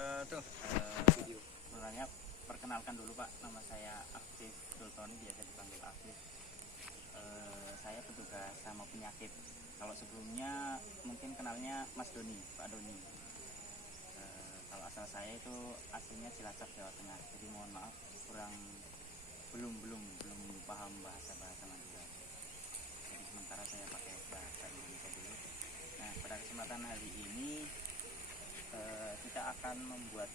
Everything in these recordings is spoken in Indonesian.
Sebenarnya perkenalkan dulu Pak, nama saya Aktif Sultoni, biasa dipanggil Aktif. Saya petugas sama penyakit. Kalau sebelumnya mungkin kenalnya Mas Doni, Pak Doni. Kalau asal saya itu aslinya Cilacap, Jawa Tengah. Jadi mohon maaf belum paham bahasa Madura. Jadi sementara saya pakai bahasa Indonesia dulu. Nah, pada kesempatan hari ini kita akan membuat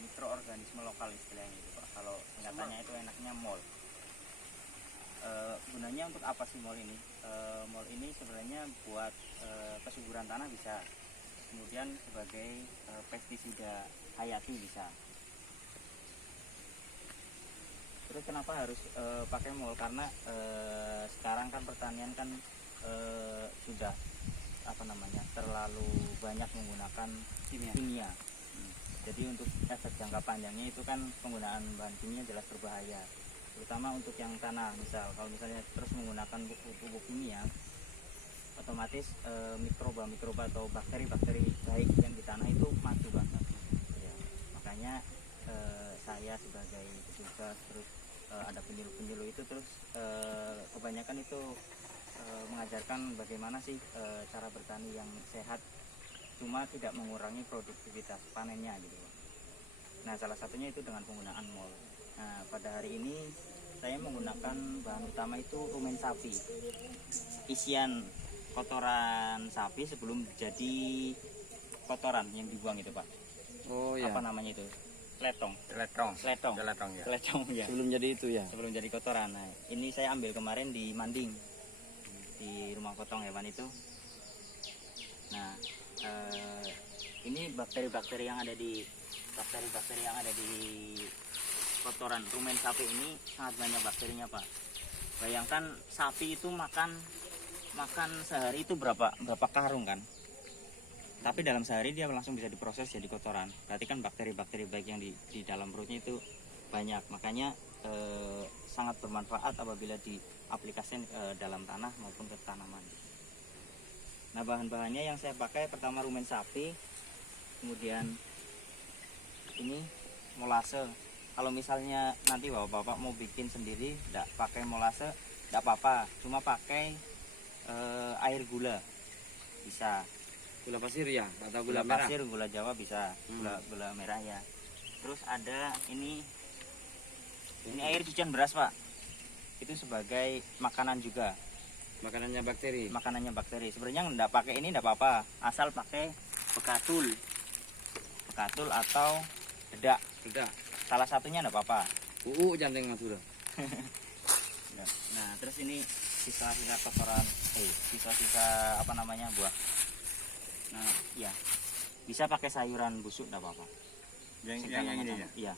mikroorganisme lokal istilahnya itu Pak. Kalau singkatannya itu enaknya MOL. Gunanya untuk apa sih MOL ini? MOL ini sebenarnya buat kesuburan tanah bisa, kemudian sebagai pestisida hayati bisa. Terus kenapa harus pakai MOL? Karena sekarang kan pertanian kan sudah terlalu banyak menggunakan kimia. Jadi untuk efek jangka panjangnya itu kan penggunaan bahan kimia jelas berbahaya, terutama untuk yang tanah. Kalau misalnya terus menggunakan pupuk kimia, otomatis mikroba atau bakteri baik yang di tanah itu mati banget ya. Makanya saya sebagai petugas, terus ada penyuluh itu, terus kebanyakan itu mengajarkan bagaimana sih cara bertani yang sehat, cuma tidak mengurangi produktivitas panennya gitu. Nah, salah satunya itu dengan penggunaan MOL. Nah, pada hari ini saya menggunakan bahan utama itu rumen sapi, isian kotoran sapi sebelum jadi kotoran yang dibuang itu Pak. Oh ya. Apa namanya itu? Letong ya. Sebelum jadi itu ya. Sebelum jadi kotoran. Nah, ini saya ambil kemarin di Manding, di rumah potong hewan itu. Nah, ini bakteri-bakteri yang ada di kotoran rumen sapi ini sangat banyak bakterinya Pak. Bayangkan sapi itu makan sehari itu berapa karung kan? Tapi dalam sehari dia langsung bisa diproses jadi kotoran. Berarti kan bakteri-bakteri baik yang di dalam perutnya itu banyak. Makanya sangat bermanfaat apabila diaplikasikan dalam tanah maupun ke tanaman. Nah, bahan-bahannya yang saya pakai pertama rumen sapi, kemudian ini molase. Kalau misalnya nanti bapak-bapak mau bikin sendiri, tidak pakai molase, tidak apa-apa, cuma pakai air gula bisa. Gula pasir ya, atau Gula merah? pasir, gula Jawa bisa, gula merah ya. Terus ada ini air cucian beras Pak. Itu sebagai makanan juga. Makanannya bakteri. Sebenarnya nggak pakai ini nggak apa-apa, asal pakai bekatul atau dedak. Salah satunya nggak apa-apa. Janteng Madura. Nah, terus ini sisa-sisa kotoran, buah. Nah, ya bisa pakai sayuran busuk nggak apa-apa. Yang ini ya. Iya.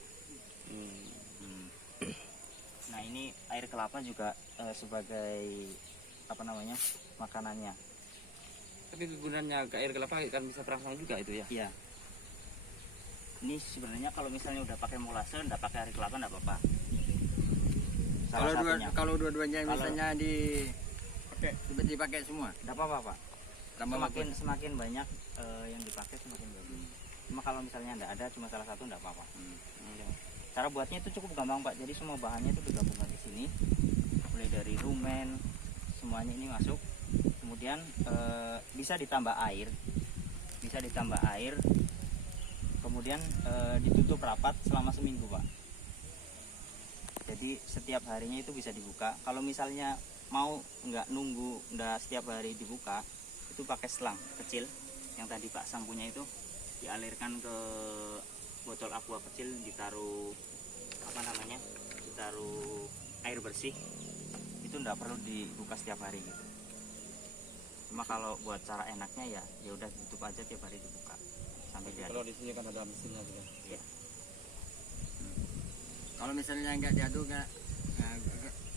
Nah, ini air kelapa juga sebagai makanannya. Tapi kegunaannya ke air kelapa kan bisa terangsang juga itu ya. Iya. Ini sebenarnya kalau misalnya udah pakai molase, nggak pakai air kelapa nggak apa-apa. Kalau dua-duanya misalnya dipakai semua, nggak apa-apa Pak. Semakin banyak yang dipakai semakin bagus. Cuma kalau misalnya nggak ada, cuma salah satu nggak apa-apa. Cara buatnya itu cukup gampang Pak. Jadi semua bahannya itu digabungkan di sini, mulai dari rumen, semuanya ini masuk. Kemudian bisa ditambah air, kemudian ditutup rapat selama seminggu Pak. Jadi setiap harinya itu bisa dibuka. Kalau misalnya mau nggak setiap hari dibuka, itu pakai selang kecil yang tadi Pak Sam punya itu, dialirkan ke botol aqua kecil, ditaruh air bersih. Itu nggak perlu dibuka setiap hari gitu. Cuma kalau buat cara enaknya ya udah tutup aja, tiap hari dibuka sampai diaduk. Kalau di sini kan ada mesinnya juga. Iya. kalau misalnya nggak diaduk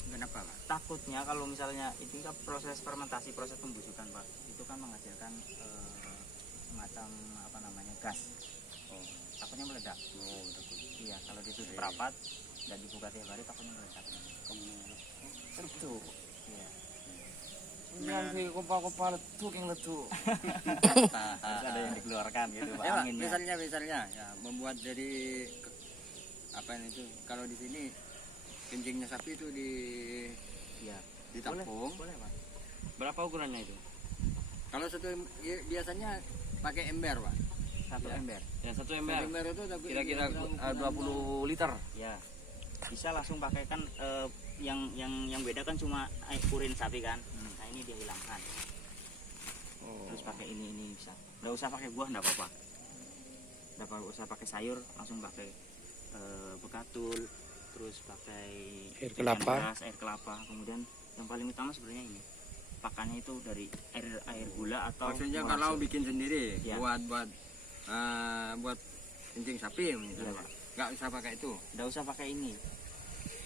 kenapa Pak? Takutnya kalau misalnya itu kan proses fermentasi, proses pembusukan Pak, itu kan menghasilkan semacam gas. Takutnya meledak. Iya, kalau ditutup rapat dan dibuka tiap hari takutnya meledak. Iya. Yang si kupa-kupa letuk yang letuk. Terus ada yang dikeluarkan gitu Pak Ya, Pak, anginnya. misalnya ya membuat jadi apa itu kalau di sini kencingnya sapi itu Iya. ditampung. Boleh Pak. Berapa ukurannya itu? Kalau biasanya pakai ember, Pak. Satu Ya. ember. Ya, 1 Satu ember. ember itu tapi Kira-kira 20 liter. Ya. Bisa langsung pakai kan yang beda kan cuma urin sapi kan. Nah, ini dia hilangkan. Terus pakai ini bisa. Nggak usah pakai buah nggak apa-apa. Nggak usah pakai sayur, langsung pakai bekatul, terus pakai Air ikan kelapa. beras, air kelapa. Kemudian yang paling utama sebenarnya ini. Pakannya itu dari air gula atau maksudnya buah kalau hasil. bikin sendiri Ya. buat kencing sapi misalnya. Iya. Nggak usah pakai itu. Nggak usah pakai ini.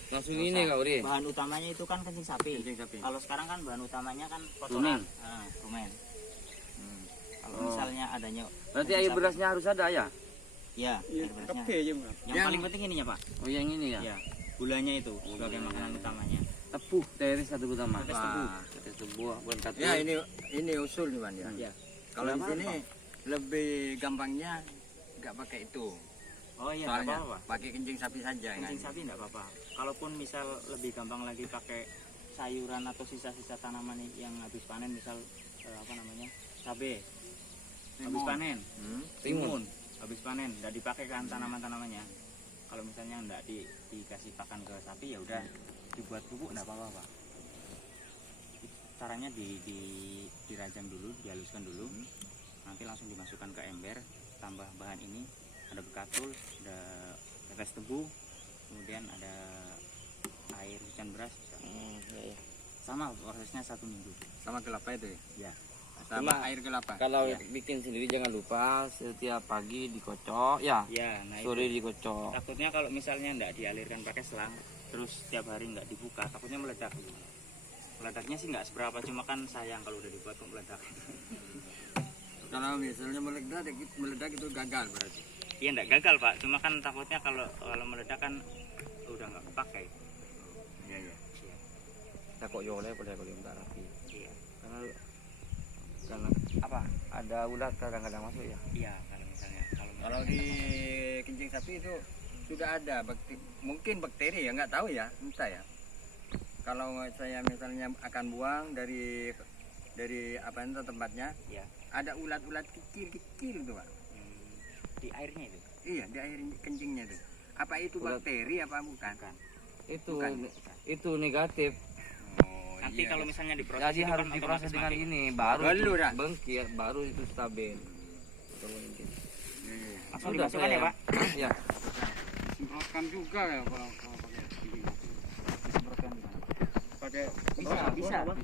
Langsung Nggak ini usah. kau, Ri. Bahan utamanya itu kan kencing sapi. Kencing sapi. Kalau sekarang kan bahan utamanya kan Rumen. kotoran. Rumen. Kalau Oh. misalnya adanya Berarti kencing air sapi- berasnya harus ada ya? Ya, air berasnya. Yang Yang- paling penting ininya Pak. Oh, yang ini ya. Ya, gulanya itu sebagai makanan utamanya. Tepuh, dari satu utama. Tetes tebu. Tetes tebu, bukan katu. Ya ini usul nih, Bang, ya. Ya. Kalau di Kenapa, sini lebih gampangnya nggak pakai itu. Oh iya, nggak Soalnya apa-apa. pakai kencing sapi saja kan. Kencing sapi enggak apa-apa. Kalaupun misal lebih gampang lagi pakai sayuran atau sisa-sisa tanaman yang habis panen, misal apa namanya? Cabai. Habis Timun. panen. Timun. Timun. Habis panen enggak dipakai kan tanaman-tanamannya. Kalau misalnya enggak dikasih pakan ke sapi ya udah dibuat bubuk enggak apa-apa, Pak. Caranya dirajang dulu, dihaluskan dulu. Nanti langsung dimasukkan ke ember, tambah bahan ini, ada bekatul, ada tetes tebu, kemudian ada air hujan beras. Iya. Sama prosesnya 1 minggu. Sama kelapa itu ya. Ya. Sama Cuma- air kelapa. Kalau Ya. bikin sendiri jangan lupa setiap pagi dikocok ya. Ya, nah Sore itu. dikocok. Takutnya kalau misalnya enggak dialirkan pakai selang, terus setiap hari enggak dibuka, takutnya meledak. Meledaknya sih enggak seberapa, cuma kan sayang kalau udah dibuat kok meledak. Kalau misalnya meledak itu gagal berarti. Iya enggak gagal Pak, cuma kan takutnya kalau meledak kan udah nggak kepakai. Iya, iya. Takut yole boleh kalau minta rapi. Iya. Karena apa? Ada ulat kadang-kadang masuk ya. Iya, Kalau di kencing sapi itu sudah ada mungkin bakteri ya, nggak tahu ya, entah ya. Kalau saya misalnya akan buang dari apa itu tempatnya, Iya. ada ulat-ulat kecil-kecil tuh, Pak. Di airnya itu. Iya, di air kencingnya itu. Apa itu Ulat. bakteri apa bukan? Bukan. Itu Bukan. itu negatif. Oh, Nanti iya. kalau misalnya diproses Jadi itu harus kan diproses otomatis dengan mati. ini baru Perlu, itu dah. bengkir, baru itu stabil. Iya. Langsung Udah, dimasukkan ya, saya- Pak. Ya. Semprotkan juga ya kalau pakai kencing. Disemprotkan di mana, Pak? Pakai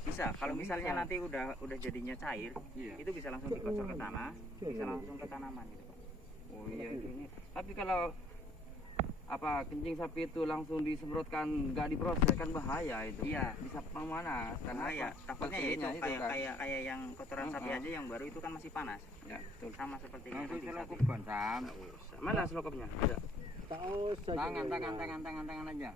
Bisa. Kalau misalnya nanti udah jadinya cair, Iya. itu bisa langsung dikocok ke tanah, bisa langsung ke tanaman gitu, Pak. Oh iya. Tapi kalau apa kencing sapi itu langsung disemprotkan nggak diproses kan bahaya itu. Iya. Bisa panas karena Karena ya apa? takutnya ya itu Bakterinya kan. kayak yang kotoran sapi aja yang baru itu kan masih panas. Ya, betul. Sama seperti Nanti nanti saya sapi. lakukan, Sam. Mana selokopnya? Ada. Tangan aja.